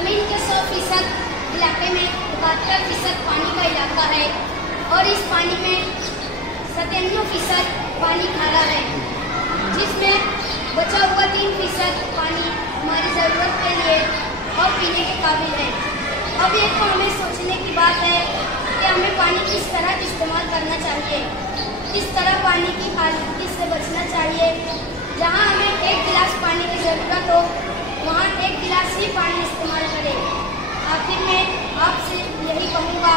ज़मीन के 100% इलाके में 72% पानी का इलाका है और इस पानी में 97% पानी खारा है, जिसमें बचा हुआ 3% पानी हमारी ज़रूरत के लिए और पीने के काबिल है। अब ये तो हमें सोचने की बात है कि हमें पानी किस तरह इस्तेमाल करना चाहिए, किस तरह पानी की आलूगी से बचना चाहिए। जहाँ हमें 1 गिलास पानी की ज़रूरत हो वहाँ 1 गिलास ही पानी इस्तेमाल करें। आखिर में आपसे यही कहूँगा,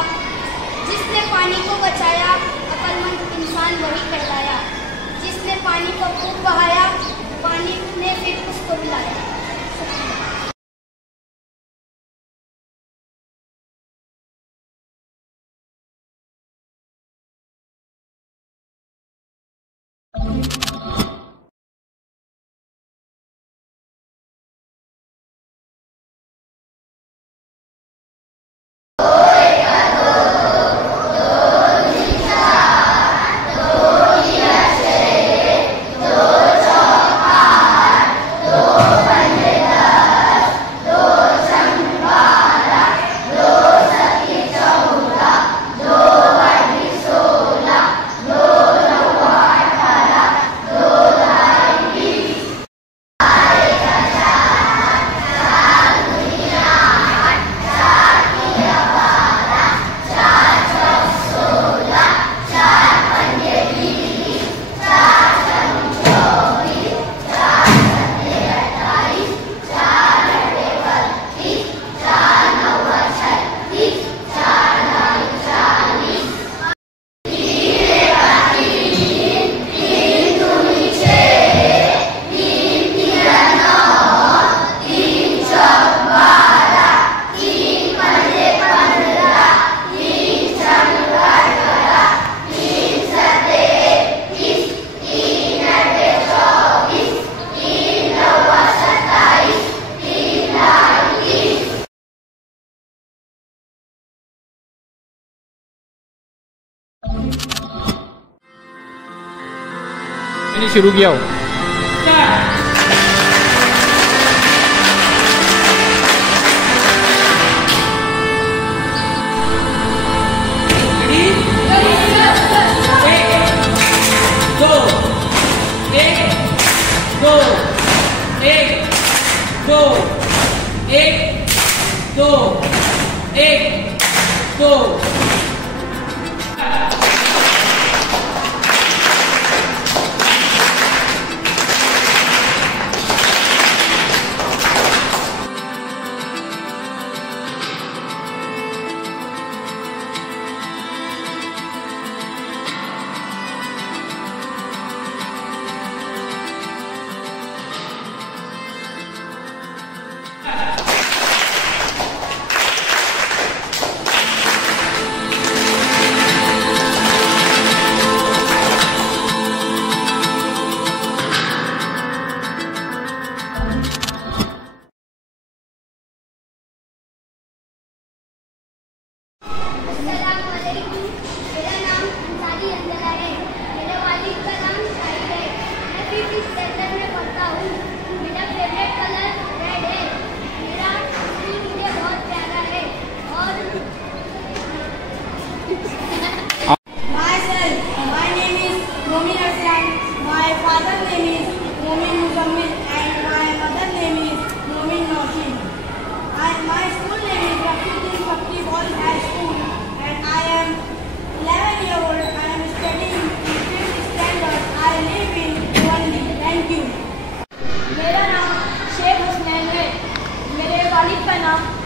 जिसने पानी को बचाया अक्लमंद इंसान वही कहलाया, जिसने पानी को खूब बहाया पानी ने फिर उसको बुलाया। मैंने शुरू किया हो।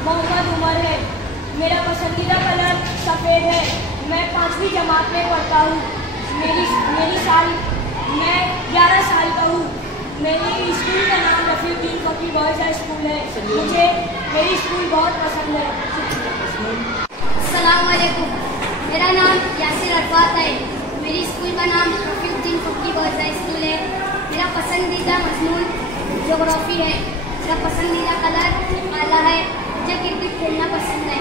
मोहम्मद उमर है। मेरा पसंदीदा कलर सफ़ेद है। मैं 5वीं जमात में पढ़ता हूँ। मैं 11 साल का हूँ। मेरी स्कूल का नाम रफीउद्दीन फकीर बॉयज़ हाई स्कूल है। मुझे मेरी स्कूल बहुत पसंद है। अस्सलाम वालेकुम। मेरा नाम यासिर अरफात है। मेरी स्कूल का नाम रफीउद्दीन फकीर बॉयज़ हाई स्कूल है। मेरा पसंदीदा मज़मून ज्योग्राफी है। मेरा पसंदीदा कलर काला है। मुझे क्रिकेट खेलना पसंद है।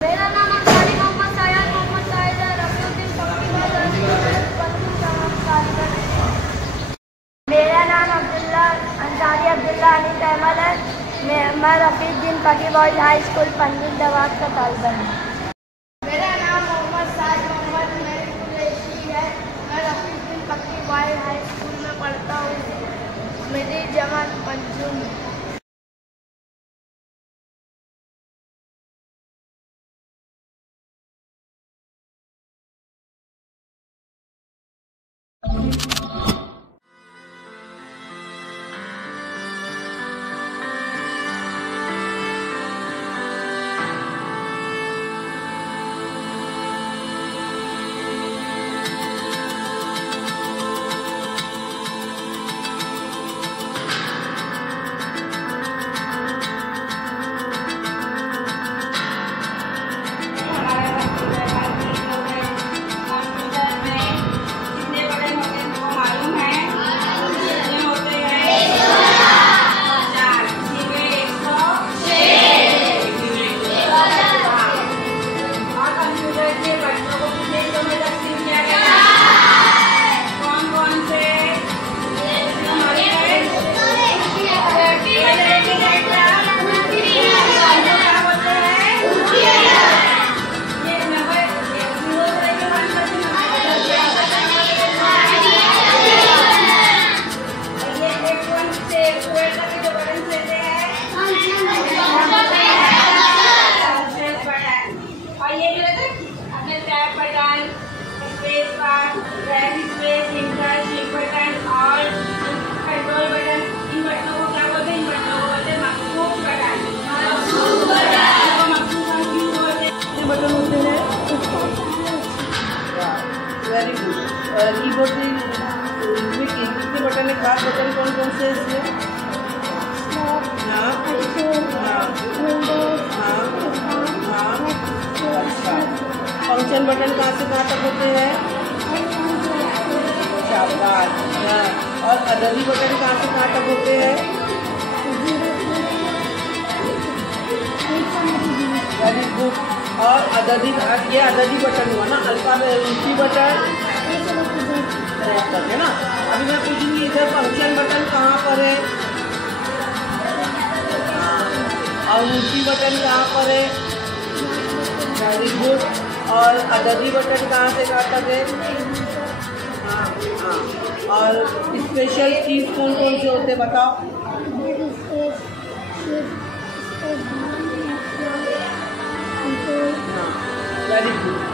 मेरा नाम अंसारी मोहम्मद साहिद है। रफीउद्दीन फकीर बॉयज़ हाई स्कूल है। मेरा नाम अंसारी अब्दुल्ला अली तहमल है। मैं वेरी गुड। कीबोर्ड में कितने बटन है? 4 बटन कौन कौन से इसमें? हाँ हाँ हाँ। अच्छा, फंक्शन बटन कहाँ से कहाँ तक होते हैं? शाबाश। और अददी बटन कहाँ से कहाँ तक होते हैं? Very good. और अददी, ये अददी बटन हुआ ना, अल्फा ऊंची बटन है ना। अभी मैं पूछूंगी इधर फंक्शन बटन कहाँ पर है? और ऊंची बटन कहाँ पर है? Very good. और अददी बटन कहाँ से कहाँ तक है? हाँ हाँ। और स्पेशल कीज कौन कौन से होते हैं बताओ? Very good.